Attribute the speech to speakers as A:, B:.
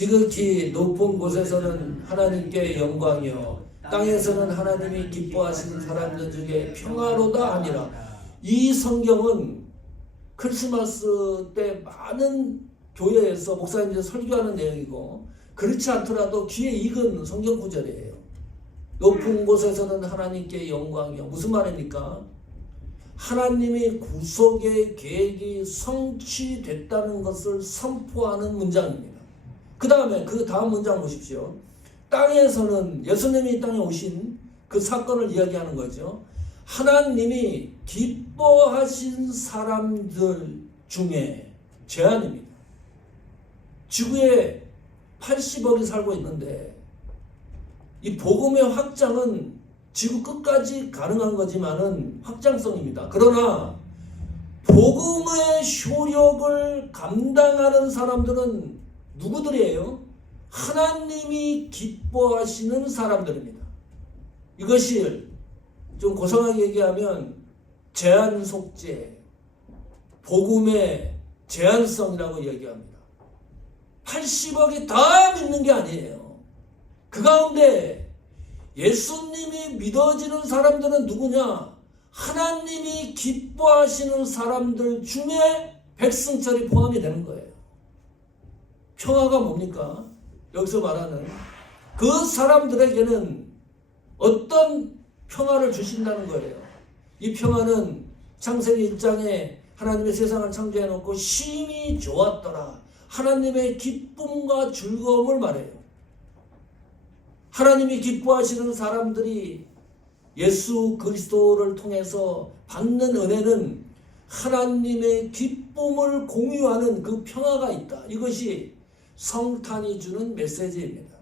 A: 지극히 높은 곳에서는 하나님께 영광이요 땅에서는 하나님이 기뻐하시는 사람들 중에 평화로다 아니라 이 성경은 크리스마스 때 많은 교회에서 목사님들이 설교하는 내용이고 그렇지 않더라도 귀에 익은 성경 구절이에요. 높은 곳에서는 하나님께 영광이요. 무슨 말입니까? 하나님의 구속의 계획이 성취됐다는 것을 선포하는 문장입니다. 그 다음에 그 다음 문장 보십시오. 땅에서는 예수님이 이 땅에 오신 그 사건을 이야기하는 거죠. 하나님이 기뻐하신 사람들 중에 제한입니다. 지구에 80억이 살고 있는데 이 복음의 확장은 지구 끝까지 가능한 거지만은 확장성입니다. 그러나 복음의 효력을 감당하는 사람들은 누구들이에요? 하나님이 기뻐하시는 사람들입니다. 이것이 좀 고상하게 얘기하면 제한 속죄, 복음의 제한성이라고 얘기합니다. 80억이 다 믿는 게 아니에요. 그 가운데 예수님이 믿어지는 사람들은 누구냐? 하나님이 기뻐하시는 사람들 중에 백성철이 포함이 되는 거예요. 평화가 뭡니까? 여기서 말하는 그 사람들에게는 어떤 평화를 주신다는 거예요. 이 평화는 창세기 1장에 하나님의 세상을 창조해 놓고 심히 좋았더라. 하나님의 기쁨과 즐거움을 말해요. 하나님이 기뻐하시는 사람들이 예수 그리스도를 통해서 받는 은혜는 하나님의 기쁨을 공유하는 그 평화가 있다. 이것이 성탄이 주는 메시지입니다.